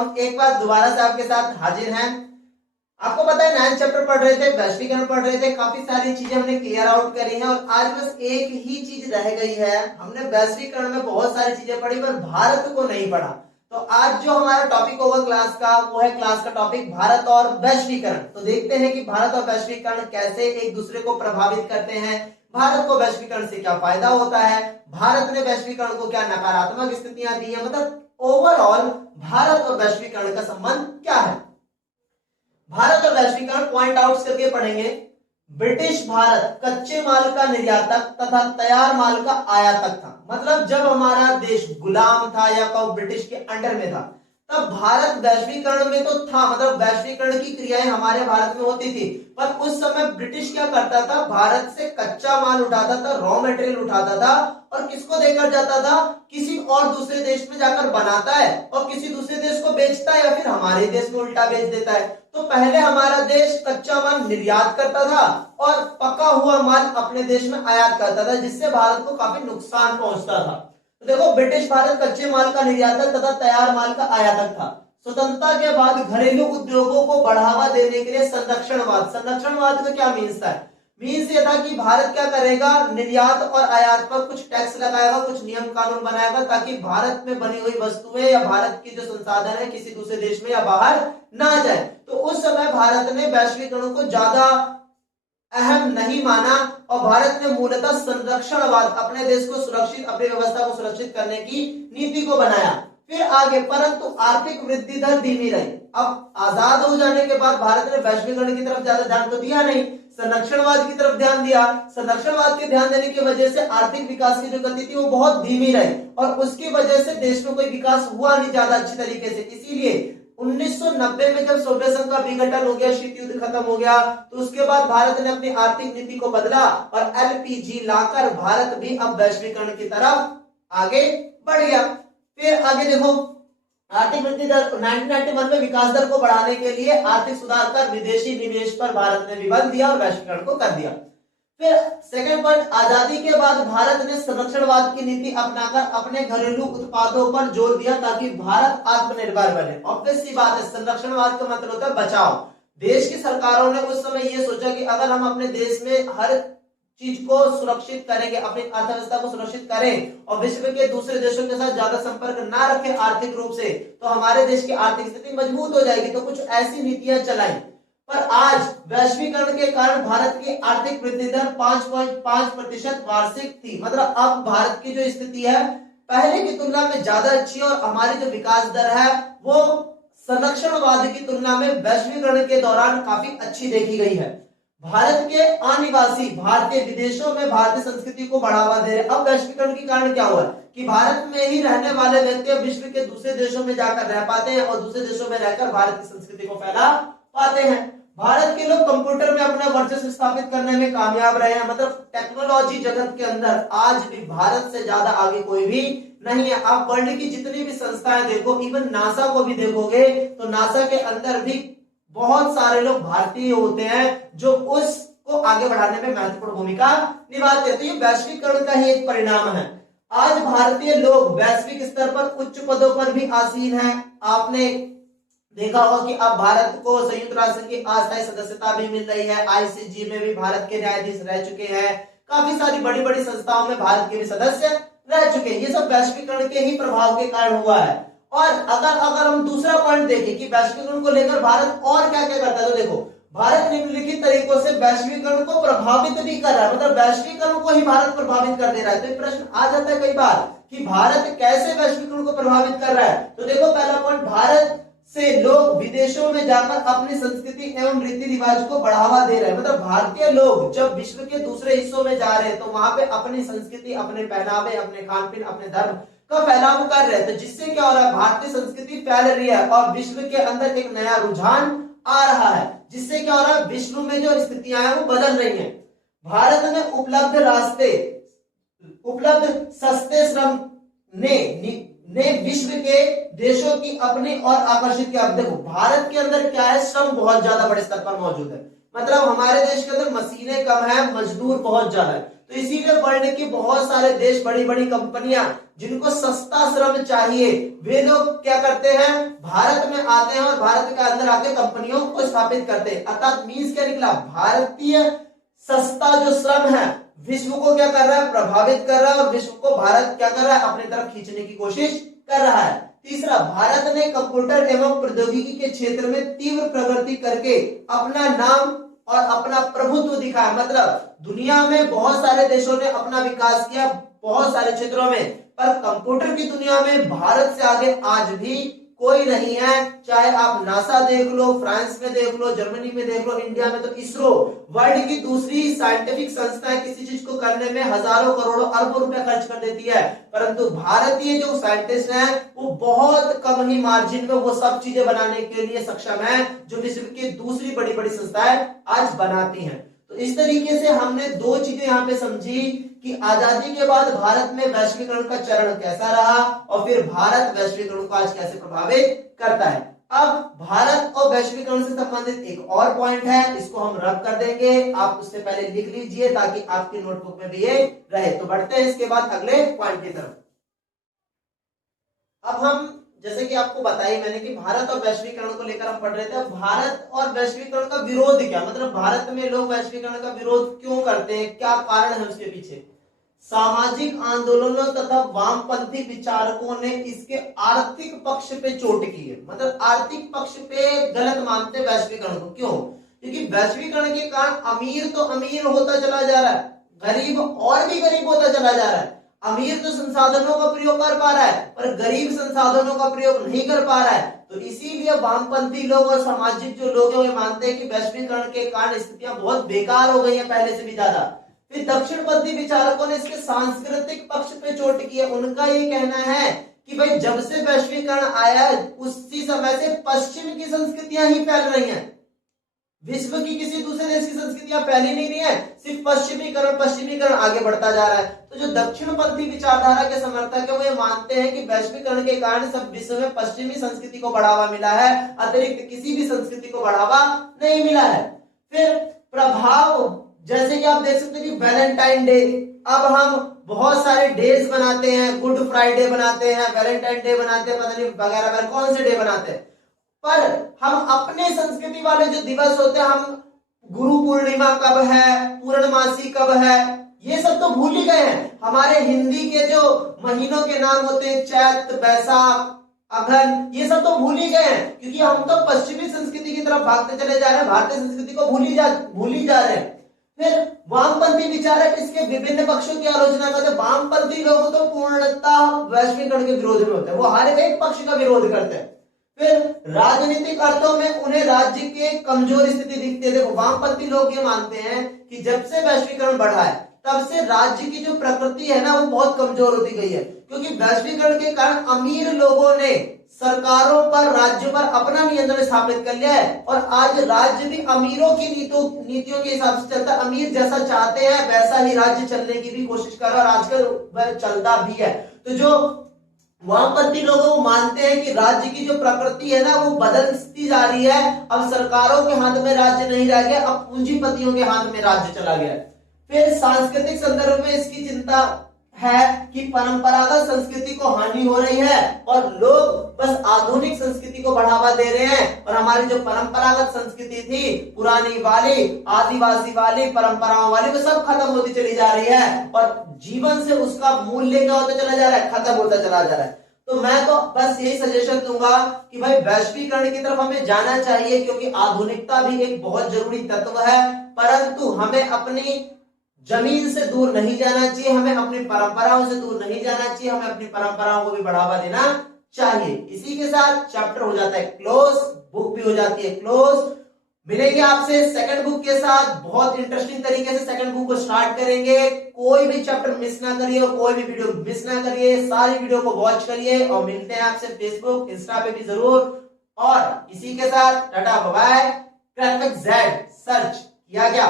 हम एक बार दोबारा से आपके साथ हाजिर हैं। आपको पता है 9th चैप्टर पढ़ रहे थे, वैश्वीकरण पढ़ रहे थे, काफी सारी चीजें हमने क्लियर आउट करी हैं और आज बस एक ही चीज रह गई है। हमने वैश्वीकरण में बहुत सारी चीजें पढ़ी पर भारत को नहीं पढ़ा। तो आज जो हमारा टॉपिक होगा क्लास का वो है क्लास का टॉपिक भारत और वैश्वीकरण। तो देखते हैं कि भारत और वैश्वीकरण कैसे एक दूसरे को प्रभावित करते हैं, भारत को वैश्वीकरण से क्या फायदा होता है, भारत ने वैश्वीकरण को क्या नकारात्मक स्थितियां दी है, मतलब ओवरऑल भारत और वैश्वीकरण का संबंध क्या है। भारत और वैश्वीकरण पॉइंट आउट करके पढ़ेंगे। ब्रिटिश भारत कच्चे माल का निर्यातक तथा तैयार माल का आयातक था। मतलब जब हमारा देश गुलाम था या ब्रिटिश के अंडर में था तब भारत वैश्वीकरण में तो था, मतलब वैश्वीकरण की क्रियाएं हमारे भारत में होती थी। पर उस समय ब्रिटिश क्या करता था, भारत से कच्चा माल उठाता था, रॉ मटेरियल उठाता था और किसको देकर जाता था, किसी और दूसरे देश में जाकर बनाता है और किसी दूसरे देश को बेचता है या फिर हमारे देश में उल्टा बेच देता है। तो पहले हमारा देश कच्चा माल निर्यात करता था और पका हुआ माल अपने देश में आयात करता था, जिससे भारत को काफी नुकसान पहुंचता था। तो देखो, ब्रिटिश भारत कच्चे माल का निर्यातक तथा तैयार माल का आयातक था। स्वतंत्रता के बाद घरेलू उद्योगों को बढ़ावा देने के लिए संरक्षणवाद का क्या मीन्स था, मीन्स ये था कि भारत क्या करेगा, निर्यात और आयात पर कुछ टैक्स लगाएगा, कुछ नियम कानून बनाएगा ताकि भारत में बनी हुई वस्तुएं या भारत की जो संसाधन है किसी दूसरे देश में या बाहर ना जाए। तो उस समय भारत ने वैश्वीकरण को ज्यादा अहम नहीं माना और भारत ने मूलतः संरक्षणवाद, अपने देश को सुरक्षित, अपनी व्यवस्था को सुरक्षित करने की नीति को बनाया। फिर आगे, परंतु आर्थिक वृद्धि दर धीमी रही। अब आजाद हो जाने के बाद भारत ने वैश्वीकरण की तरफ ज्यादा ध्यान तो दिया नहीं, संरक्षणवाद की तरफ ध्यान दिया। संरक्षणवाद के ध्यान देने की वजह से आर्थिक विकास की जो गति थी वो बहुत धीमी रही और उसकी वजह से देश में कोई विकास हुआ नहीं ज्यादा अच्छी तरीके से। इसीलिए 1990 में जब सोवियत संघ का विघटन हो गया, शीत युद्ध खत्म हो गया, तो उसके बाद भारत ने अपनी आर्थिक नीति को बदला और एलपीजी लाकर भारत भी अब वैश्वीकरण की तरफ आगे बढ़ गया। फिर आगे देखो, आर्थिक वृद्धि दर 1991 में विकास दर को बढ़ाने के लिए आर्थिक सुधार कर विदेशी निवेश पर भारत ने विबल दिया और वैश्वीकरण को कर दिया। फिर सेकंड पॉइंट, आजादी के बाद भारत ने संरक्षणवाद की नीति अपनाकर अपने घरेलू उत्पादों पर जोर दिया ताकि भारत आत्मनिर्भर बने। ऑब्वियस सी बात है, संरक्षणवाद का मतलब होता है बचाव। देश की सरकारों ने उस समय ये सोचा कि अगर हम अपने देश में हर चीज को सुरक्षित करेंगे, अपनी अर्थव्यवस्था को सुरक्षित करें और विश्व के दूसरे देशों के साथ ज्यादा संपर्क ना रखें आर्थिक रूप से, तो हमारे देश की आर्थिक स्थिति मजबूत हो जाएगी। तो कुछ ऐसी नीतियां चलाई। पर आज वैश्वीकरण के कारण भारत की आर्थिक वृद्धि दर 5.5% वार्षिक थी। मतलब अब भारत की जो स्थिति है पहले की तुलना में ज्यादा अच्छी है और हमारी जो विकास दर है वो संरक्षणवाद की तुलना में वैश्वीकरण के दौरान काफी अच्छी देखी गई है। भारत के अनिवासी भारतीय विदेशों में भारतीय संस्कृति को बढ़ावा दे रहे। अब वैश्वीकरण के कारण क्या हुआ कि भारत में ही रहने वाले व्यक्ति विश्व के दूसरे देशों में जाकर रह पाते हैं और दूसरे देशों में रहकर भारत की संस्कृति को फैला पाते हैं। भारत के लोग कंप्यूटर में अपना वर्चस्व स्थापित करने में कामयाब रहे हैं। मतलब टेक्नोलॉजी जगत के अंदर आज भी भारत से ज्यादा आगे कोई भी नहीं है। आप वर्ल्ड की जितनी भी संस्थाएं देखो, इवन नासा को भी देखोगे तो नासा के अंदर भी बहुत सारे लोग भारतीय होते हैं जो उसको आगे बढ़ाने में महत्वपूर्ण भूमिका निभाते हैं। तो ये वैश्वीकरण का ही एक परिणाम है। आज भारतीय लोग वैश्विक स्तर पर उच्च पदों पर भी आसीन हैं। आपने देखा होगा कि अब भारत को संयुक्त राष्ट्र की अस्थायी सदस्यता भी मिल रही है। आईसीजे में भी भारत के न्यायाधीश रह चुके हैं। काफी सारी बड़ी बड़ी संस्थाओं में भारत के भी सदस्य रह चुके हैं। ये सब वैश्वीकरण के ही प्रभाव के कारण हुआ है। और अगर हम दूसरा पॉइंट देखें कि वैश्वीकरण को लेकर भारत और क्या क्या करता है, तो देखो भारत निम्नलिखित तरीकों से वैश्वीकरण को प्रभावित भी कर रहा है। मतलब वैश्वीकरण को ही भारत प्रभावित कर दे रहा है। तो एक प्रश्न आ जाता है कई बार कि भारत कैसे वैश्वीकरण को प्रभावित कर रहा है। तो देखो, पहला पॉइंट, भारत से लोग विदेशों में जाकर अपनी संस्कृति एवं रीति रिवाज को बढ़ावा दे रहे हैं। मतलब भारतीय लोग जब विश्व के दूसरे हिस्सों में जा रहे हैं तो वहां पे अपनी संस्कृति, अपने पहनावे, अपने खान पीन, अपने धर्म का फैलाव कर रहे हैं। तो जिससे क्या हो रहा है, भारतीय संस्कृति फैल रही है और विश्व के अंदर एक नया रुझान आ रहा है। जिससे क्या हो रहा है, विश्व में जो स्थितियां हैं वो बदल रही हैं। भारत में उपलब्ध सस्ते श्रम ने विश्व के देशों की अपनी और आकर्षित किया। देखो भारत के अंदर क्या है, श्रम बहुत ज्यादा बड़े स्तर पर मौजूद है। मतलब हमारे देश के अंदर मशीनें कम है, मजदूर बहुत ज्यादा है, तो इसीलिए वर्ल्ड के बहुत सारे देश, बड़ी बड़ी कंपनियां जिनको सस्ता श्रम चाहिए, वे लोग क्या करते हैं, भारत में आते हैं और भारत के अंदर आके कंपनियों को स्थापित करते हैं। अर्थात मीन्स क्या निकला, भारतीय सस्ता जो श्रम है विश्व को क्या कर रहा है, प्रभावित कर रहा है, और विश्व को भारत क्या कर रहा है, अपनी तरफ खींचने की कोशिश कर रहा है। तीसरा, भारत ने कंप्यूटर एवं प्रौद्योगिकी के क्षेत्र में तीव्र प्रगति करके अपना नाम और अपना प्रभुत्व दिखाया। मतलब दुनिया में बहुत सारे देशों ने अपना विकास किया बहुत सारे क्षेत्रों में, पर कंप्यूटर की दुनिया में भारत से आगे आज भी कोई नहीं है। चाहे आप नासा देख लो, फ्रांस में देख लो, जर्मनी में देख लो, इंडिया में तो इसरो, वर्ल्ड की दूसरी साइंटिफिक संस्थाएं किसी चीज को करने में हजारों करोड़ों अरबों रुपए खर्च कर देती है, परंतु भारतीय जो साइंटिस्ट हैं वो बहुत कम ही मार्जिन में वो सब चीजें बनाने के लिए सक्षम है जो विश्व की दूसरी बड़ी बड़ी संस्थाएं आज बनाती हैं। तो इस तरीके से हमने दो चीजें यहाँ पे समझी कि आजादी के बाद भारत में वैश्वीकरण का चरण कैसा रहा और फिर भारत वैश्वीकरण को आज कैसे प्रभावित करता है। अब भारत और वैश्वीकरण से संबंधित एक और पॉइंट है, इसको हम रब कर देंगे, आप उससे पहले लिख लीजिए ताकि आपकी नोटबुक में भी ये रहे। तो बढ़ते हैं इसके बाद अगले पॉइंट की तरफ। अब हम जैसे कि आपको बताया मैंने कि भारत और वैश्वीकरण को लेकर हम पढ़ रहे थे। भारत और वैश्वीकरण का विरोध क्या, मतलब भारत में लोग वैश्वीकरण का विरोध क्यों करते हैं, क्या कारण है उसके पीछे। सामाजिक आंदोलनों तथा वामपंथी विचारकों ने इसके आर्थिक पक्ष पे चोट की है, मतलब आर्थिक पक्ष पे गलत मानते वैश्वीकरण को। क्यों, क्योंकि वैश्वीकरण के कारण अमीर तो अमीर होता चला जा रहा है, गरीब और भी गरीब होता चला जा रहा है। अमीर तो संसाधनों का प्रयोग कर पा रहा है पर गरीब संसाधनों का प्रयोग नहीं कर पा रहा है। तो इसीलिए वामपंथी लोग और सामाजिक जो लोग हैं वे मानते हैं कि वैश्वीकरण के कारण स्थितियां बहुत बेकार हो गई हैं पहले से भी ज्यादा। फिर दक्षिणपंथी विचारकों ने इसके सांस्कृतिक पक्ष पे चोट की है। उनका ये कहना है कि भाई जब से वैश्वीकरण आया उसी समय से पश्चिम की संस्कृतियां ही फैल रही हैं, विश्व की किसी दूसरे देश की संस्कृतियां फैली नहीं रही है, सिर्फ पश्चिमीकरण आगे बढ़ता जा रहा है। तो जो दक्षिणपंथी विचारधारा के समर्थक है वो ये मानते हैं कि वैश्वीकरण के कारण सब विश्व में पश्चिमी संस्कृति को बढ़ावा मिला है, अतिरिक्त किसी भी संस्कृति को बढ़ावा नहीं मिला है। फिर प्रभाव, जैसे कि आप देख सकते हैं कि वैलेंटाइन डे, अब हम बहुत सारे डेज बनाते हैं, गुड फ्राइडे बनाते हैं, वैलेंटाइन डे बनाते हैं, पता नहीं वगैरह वगैरह कौन से डे बनाते हैं, पर हम अपने संस्कृति वाले जो दिवस होते हैं, हम गुरु पूर्णिमा कब है, पूर्णमासी कब है, ये सब तो भूल ही गए हैं। हमारे हिंदी के जो महीनों के नाम होते हैं चैत, बैसाख, अगहन, ये सब तो भूल ही गए हैं क्योंकि हम तो पश्चिमी संस्कृति की तरफ भागते चले जा रहे हैं, भारतीय संस्कृति को भूल ही जा रहे हैं। फिर वामपंथी विचारक इसके विभिन्न पक्षों की आलोचना करते हैं। वामपंथी लोग तो पूर्णतः वैश्वीकरण के विरोध में होते हैं, वो हर एक पक्ष का विरोध करते हैं। फिर राजनीतिक अर्थों में उन्हें राज्य के कमजोर स्थिति दिखती है। देखो वामपंथी लोग ये मानते हैं कि जब से वैश्वीकरण बढ़ा है तब से राज्य की जो प्रकृति है ना वो बहुत कमजोर होती गई है, क्योंकि वैश्वीकरण के कारण अमीर लोगों ने सरकारों पर, राज्यों पर अपना नियंत्रण स्थापित कर लिया है और आज राज्य भी अमीरों की नीतियों के हिसाब से चलता है। अमीर जैसा चाहते हैं वैसा ही राज्य चलने की भी कोशिश कर रहा है और आजकल वह चलता भी है। तो जो वामपंथी लोग मानते हैं कि राज्य की जो प्रकृति है ना वो बदलती जा रही है, अब सरकारों के हाथ में राज्य नहीं रह गया, अब पूंजीपतियों के हाथ में राज्य चला गया। फिर सांस्कृतिक संदर्भ में इसकी चिंता है कि परंपरागत संस्कृति को हानि हो रही है और लोग बस आधुनिक संस्कृति को बढ़ावा दे रहे हैं और हमारी जो परंपरागत संस्कृति थी, पुरानी वाली, आदिवासी वाली, परंपराओं वाली, वो सब खत्म होती चली जा रही है और जीवन से उसका मूल्य क्या होता चला जा रहा है, खत्म होता चला जा रहा है। तो मैं तो बस यही सजेशन दूंगा कि भाई वैश्वीकरण की तरफ हमें जाना चाहिए क्योंकि आधुनिकता भी एक बहुत जरूरी तत्व है, परंतु हमें अपनी जमीन से दूर नहीं जाना चाहिए, हमें अपनी परंपराओं से दूर नहीं जाना चाहिए, हमें अपनी परंपराओं को भी बढ़ावा देना चाहिए। इसी के साथ चैप्टर हो जाता है क्लोज, बुक भी हो जाती है क्लोज। मिलेंगे आपसे सेकंड बुक के साथ, बहुत इंटरेस्टिंग तरीके से सेकंड बुक को स्टार्ट करेंगे। कोई भी चैप्टर मिस ना करिए और कोई भी वीडियो मिस ना करिए, सारी वीडियो को वॉच करिए और मिलते हैं आपसे फेसबुक, इंस्टा पे भी जरूर। और इसी के साथ टाटा बाय बाय। क्रैकबैक जेड सर्च किया गया।